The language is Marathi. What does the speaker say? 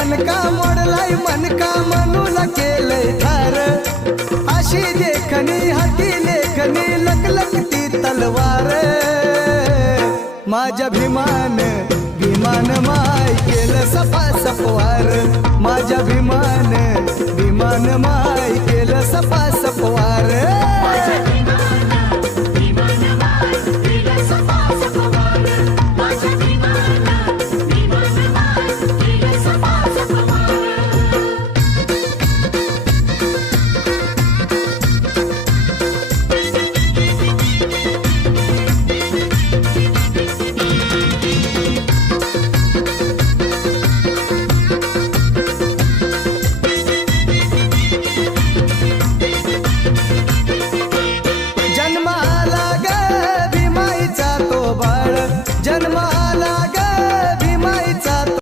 दणका मोडलाय मनका मनूला केलंय ठार अशी देखणी हाती लेखणी लकलकती तलवार माझ्या भीमान माय केलं सफा सफवार माझ्या भीमान